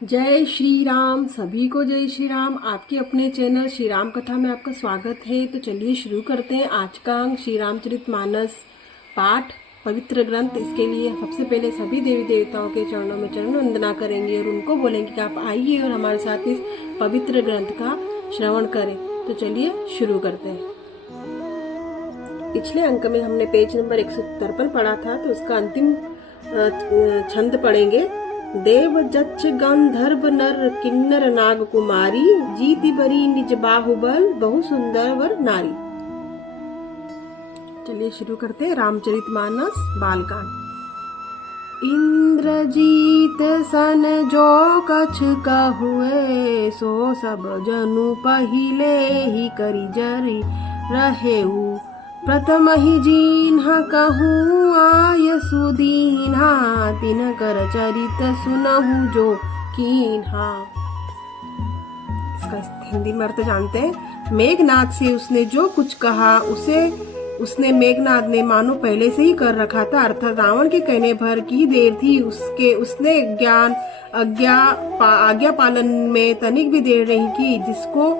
जय श्री राम। सभी को जय श्री राम। आपके अपने चैनल श्री राम कथा में आपका स्वागत है। तो चलिए शुरू करते हैं। आज का अंक श्री रामचरितमानस पाठ पवित्र ग्रंथ। इसके लिए सबसे पहले सभी देवी देवताओं के चरणों में चरण वंदना करेंगे और उनको बोलेंगे कि आप आइए और हमारे साथ इस पवित्र ग्रंथ का श्रवण करें। तो चलिए शुरू करते हैं। पिछले अंक में हमने पेज नंबर 153 पढ़ा था, तो उसका अंतिम छंद पढ़ेंगे। देव जच्छ गंधर्व नर किन्नर नाग कुमारी, जीति बरी निज बाहुबल बहु सुंदर वर नारी। चलिए शुरू करते हैं। रामचरितमानस बालकांड। इंद्रजीत सन जो कछ कहुए, सो सब जनु पहिले ही करी जरी रहेऊ। प्रथम ही जीन्ह कहूँ आय सुदीन्हा, तिन कर चरित सुनहु जो कीन्हा। इसका हिंदी में अर्थ जानते हैं। मेघनाद से उसने जो कुछ कहा उसने मेघनाद ने मानो पहले से ही कर रखा था। अर्थात रावण के कहने भर की देर थी उसने आज्ञा पालन में तनिक भी देर नहीं की। जिसको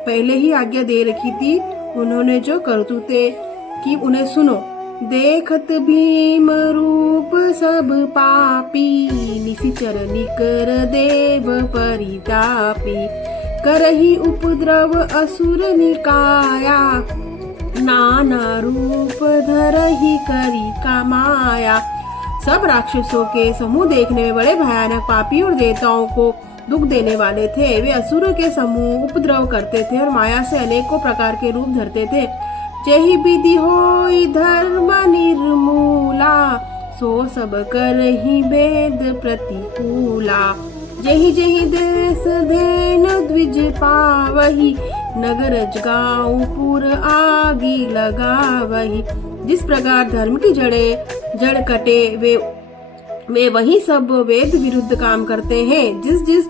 पहले ही आज्ञा दे रखी थी उन्होंने जो करतूते कि उन्हें सुनो। देखत भीम रूप सब पापी, निशिचर निकर देव परितापी। करही उपद्रव असुर निकाया, नाना रूप धरही करी कमाया। सब राक्षसों के समूह देखने में बड़े भयानक, पापी और देवताओं को दुख देने वाले थे। वे असुरों के समूह उपद्रव करते थे और माया से अनेकों प्रकार के रूप धरते थे। जेहि विधि होई धर्म निर्मूला, सो सब करहि वेद प्रतिकूला। जेहि जेहि देश धेन द्विज पावही, नगर गाँव पुर आगी लगावही। जिस प्रकार धर्म की जड़ कटे वे वही सब वेद विरुद्ध काम करते हैं। जिस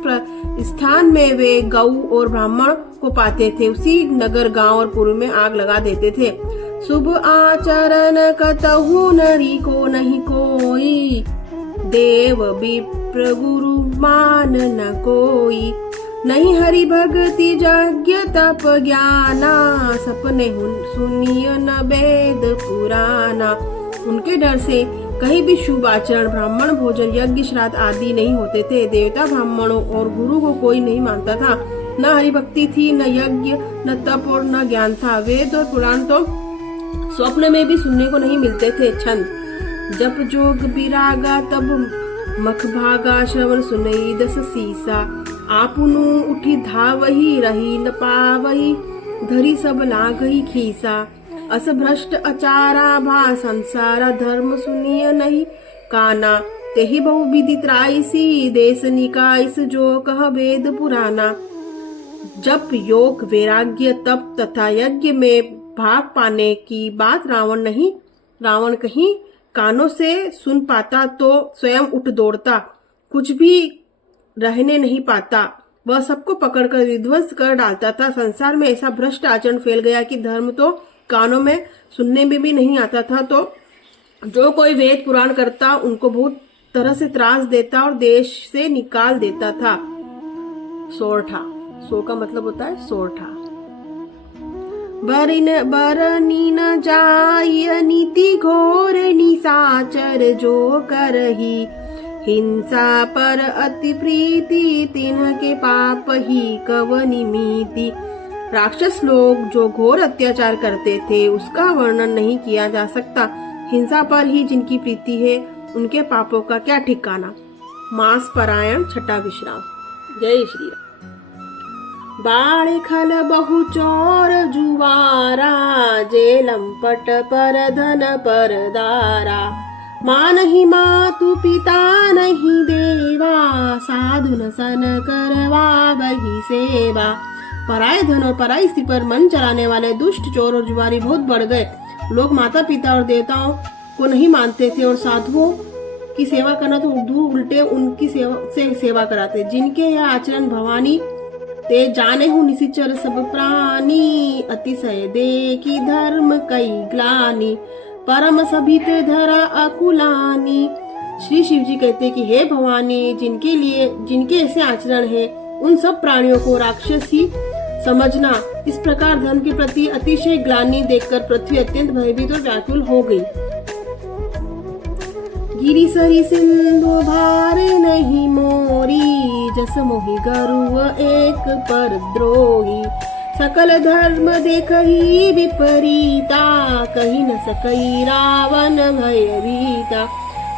स्थान में वे गौ और ब्राह्मण को पाते थे, उसी नगर गांव और पुर में आग लगा देते थे। शुभ आचरण कतहु नरी को नहीं कोई, देव विप्र गुरु मान न कोई। नहीं हरि भक्ति यज्ञ तप ज्ञाना, सपने सुनिय न वेद पुराना। उनके डर से कहीं भी शुभ आचरण, ब्राह्मण भोजन, यज्ञ श्राद्ध आदि नहीं होते थे। देवता ब्राह्मणों और गुरु को कोई नहीं मानता था। न हरिभक्ति थी, न यज्ञ, न तप और न ज्ञान था। वेद और पुराण तो स्वप्न में भी सुनने को नहीं मिलते थे। छंद। जप जोग विरागा तब मख भागा, श्रवण सुनई दस सीसा। आपुनु उठी धावही, रही न पावही, धरी सब लागही खीसा। अस भ्रष्ट अचारा भा, संसारा धर्म सुनिय नहीं काना। तेहि बहु विधि त्राइसी, देश निकाइस जो कह वेद पुराना। जप योग वैराग्य तप तथा यज्ञ में भाग पाने की बात रावण कहीं कानों से सुन पाता तो स्वयं उठ दौड़ता, कुछ भी रहने नहीं पाता। वह सबको पकड़कर विध्वंस कर डालता था। संसार में ऐसा भ्रष्ट आचरण फैल गया कि धर्म तो कानों में सुनने में भी नहीं आता था। तो जो कोई वेद पुराण करता उनको बहुत तरह से त्रास देता और देश से निकाल देता था। सोरठा। सो का मतलब होता है सोरठा। बरनी न जाय नीति घोर निशाचर, जो करही हिंसा पर अति प्रीति। तिन्ह के पाप ही कवनि मीति। राक्षस लोग जो घोर अत्याचार करते थे उसका वर्णन नहीं किया जा सकता। हिंसा पर ही जिनकी प्रीति है उनके पापों का क्या ठिकाना। मास परायण छठा विश्राम। जय श्री राम। बाणे खल बहु चोर जुवारा, जेलम पट पर धन पर दारा। मान ही मातु पिता नहीं देवा, साधुन सन करवा वही सेवा। पराये धन और पराई स्त्री पर मन चलाने वाले दुष्ट चोर और जुआरी बहुत बढ़ गए। लोग माता पिता और देवताओं को नहीं मानते थे और साधुओं की सेवा करना तो उल्टे उनकी सेवा कराते। जिनके यह आचरण भवानी ते जाने हूँ निशिचर सब प्राणी, अतिशय देखी धर्म कई ग्लानि। परम सभित धरा अकुलानी, श्री शिव जी कहते कि हे भवानी, जिनके ऐसे आचरण है उन सब प्राणियों को राक्षस ही समझना। इस प्रकार धर्म के प्रति अतिशय ग्लानि देखकर पृथ्वी अत्यंत भयभीत और व्याकुल हो गई। गिरि सरी सिंधु भार नहीं मोरी, जस मोहि गरुव एक पर द्रोही। सकल धर्म देखहि विपरीता, कही न सकई रावण भयभीता।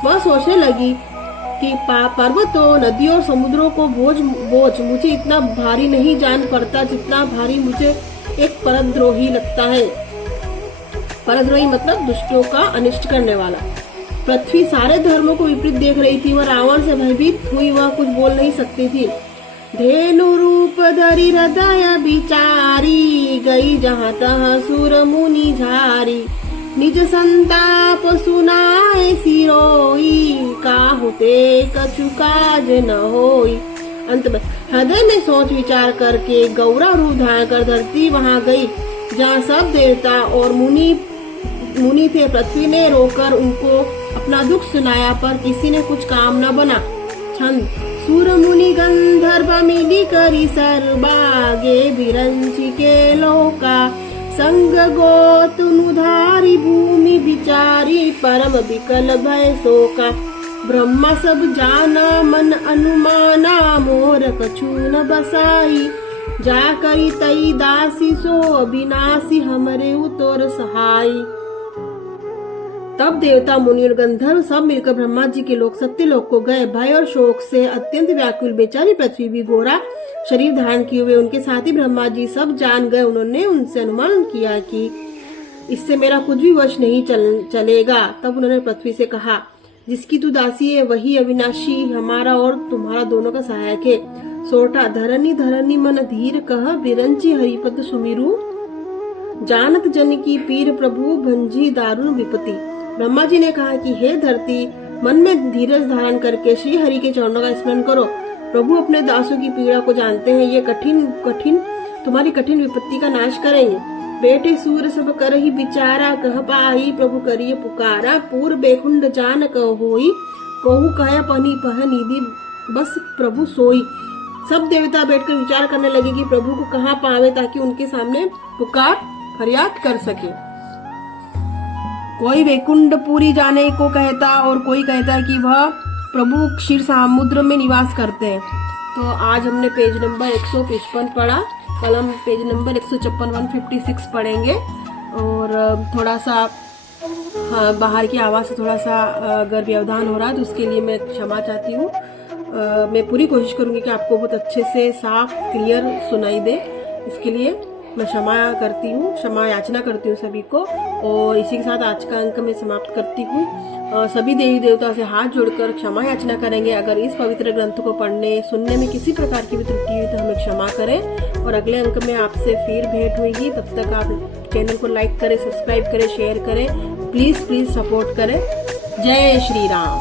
वह सोचने लगी कि पर्वतों, नदियों, समुद्रों को बोझ मुझे इतना भारी नहीं जान पड़ता जितना भारी मुझे एक परद्रोही लगता है। परद्रोही मतलब दुष्टों का अनिष्ट करने वाला। पृथ्वी सारे धर्मों को विपरीत देख रही थी। वह रावण से भयभीत हुई, वह कुछ बोल नहीं सकती थी। धेनु रूप धरि हृदय बिचारी, गई जहाँ तहाँ सुर मुनि झारी। निज संताप सुनाए सिरोई, काहू ते कछु काज न होई। अंत में हृदय में सोच विचार करके गौरा रूप धारण कर धरती वहां गई जहाँ सब देवता और मुनि थे। पृथ्वी ने रोकर उनको अपना दुख सुनाया, पर किसी ने कुछ काम न बना। छंद। सुर मुनि गंधर्व मिली करी सर्वागे, बिरंची के लोका संग गोतनुधारी। भूमि विचारी परम विकल भय शोका। ब्रह्मा सब जाना मन अनुमाना, मोर कछु न बसाई। जा करी तई दासी सो अविनाशी, हमरे उतोर सहाय। तब देवता, मुनि और गंधर्व सब मिलकर ब्रह्मा जी के लोक सत्यलोक को गए। भय और शोक से अत्यंत व्याकुल बेचारी पृथ्वी भी गोरा शरीर धारण किए हुए उनके साथी ब्रह्मा जी सब जान गए। उन्होंने उनसे अनुमान किया कि इससे मेरा कुछ भी वश नहीं चलेगा। तब उन्होंने पृथ्वी से कहा, जिसकी तू दासी है वही अविनाशी हमारा और तुम्हारा दोनों का सहायक है। सोटा। धरनी मन धीर कह, बिरंची हरिपद सुमिरु। जानत जन की पीर प्रभु, भंजी दारुण विपत्ति। ब्रह्मा जी ने कहा कि हे धरती, मन में धीरज धारण करके श्री हरि के चरणों का स्मरण करो। प्रभु अपने दासों की पीड़ा को जानते हैं। ये तुम्हारी कठिन विपत्ति का नाश करेंगे। बेटे सूर सब कर ही बिचारा, कह पाही प्रभु करिए पुकारा। पूर्व बेखुंड जान कहोई, कहू कह पनी पह निधि, बस प्रभु सोई। सब देवता बैठकर विचार करने लगे कि प्रभु को कहाँ पावे ताकि उनके सामने पुकार फरियाद कर सके। कोई वैकुंठपुरी जाने को कहता और कोई कहता है कि वह प्रभु क्षीर समुद्र में निवास करते हैं। तो आज हमने पेज नंबर 155 पढ़ा, कल हम पेज नंबर 156 156 पढ़ेंगे। और थोड़ा सा बाहर की आवाज़ से थोड़ा सा अगर व्यवधान हो रहा है तो उसके लिए मैं क्षमा चाहती हूँ। मैं पूरी कोशिश करूँगी कि आपको बहुत अच्छे से साफ क्लियर सुनाई दे। इसके लिए मैं क्षमा याचना करती हूँ सभी को। और इसी के साथ आज का अंक मैं समाप्त करती हूँ। सभी देवी देवता से हाथ जोड़कर क्षमा याचना करेंगे। अगर इस पवित्र ग्रंथ को पढ़ने सुनने में किसी प्रकार की भी त्रुटि हुई तो हमें क्षमा करें। और अगले अंक में आपसे फिर भेंट होगी। तब तक आप चैनल को लाइक करें, सब्सक्राइब करें, शेयर करें। प्लीज सपोर्ट करें। जय श्री राम।